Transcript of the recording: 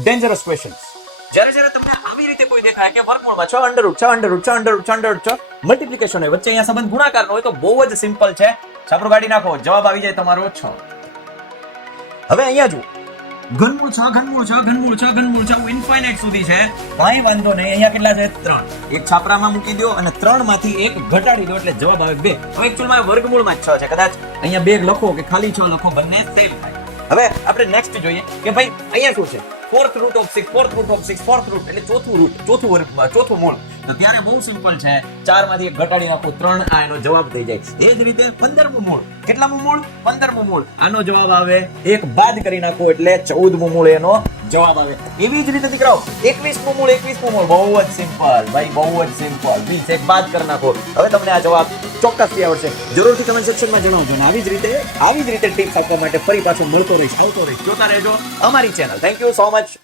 Dangerous questions. જ્યારે જ્યારે તમને આવી રીતે કોઈ દેખાય કે વર્ગમૂળમાં 6 under root 6 under root 6 under root 6 under root 6 multiplication હોય, વચ્ચે અહીંયા સંબંધ ગુણાકારનો હોય, તો બહુ જ સિમ્પલ છે. છાપરું કાઢી નાખો, જવાબ આવી જાય તમારો 6. હવે અહીંયા જુઓ, ઘનમૂળ 6 ઘનમૂળ 6 ઘનમૂળ 6 ઘનમૂળ 6 ઇન્ફાઇનાઇટ સુધી છે, કાંઈ વાંધો નહીં. અહીંયા કેટલા છે? 3. એક છાપરામાં મૂકી દો અને 3 માંથી એક ઘટાડી દો એટલે જવાબ આવે 2. હવે એકચ્યુઅલમાં વર્ગમૂળમાં 6 છે, કદાચ અહીંયા 2 લખો કે ખાલી 6 લખો, બંને સેમ થાય. હવે આપણે નેક્સ્ટ જોઈએ કે ભાઈ અહીંયા શું છે? fourth root of 6 fourth root of 6 fourth root એટલે ચોથું રૂટ, ચોથું મૂળ. તો ત્યારે બહુ સિમ્પલ છે, 4 માંથી એક ઘટાડી નાખો, 3 આ એનો જવાબ થઈ જાય. એ જ રીતે 15મું મૂળ, કેટલામું મૂળ? 15મું મૂળ, આનો જવાબ આવે, એક બાદ કરી નાખો એટલે 14મું મૂળ એનો જવાબ આવે. એવી જ રીતે દીકરાઓ 21મું મૂળ, 21મું મૂળ, બહુ જ સિમ્પલ ભાઈ, બહુ જ સિમ્પલ. 20 એક બાદ કરી નાખો, હવે તમને આ જવાબ ચોક્કસથી આવડશે. જરૂરથી કમેન્ટ સેક્શનમાં જણાવજો. અને આવી જ રીતે ટિપ્સ આપવા માટે ફરી પાછો મળતો રહીશ, જોતા રહેજો અમારી channel. Thank you so much.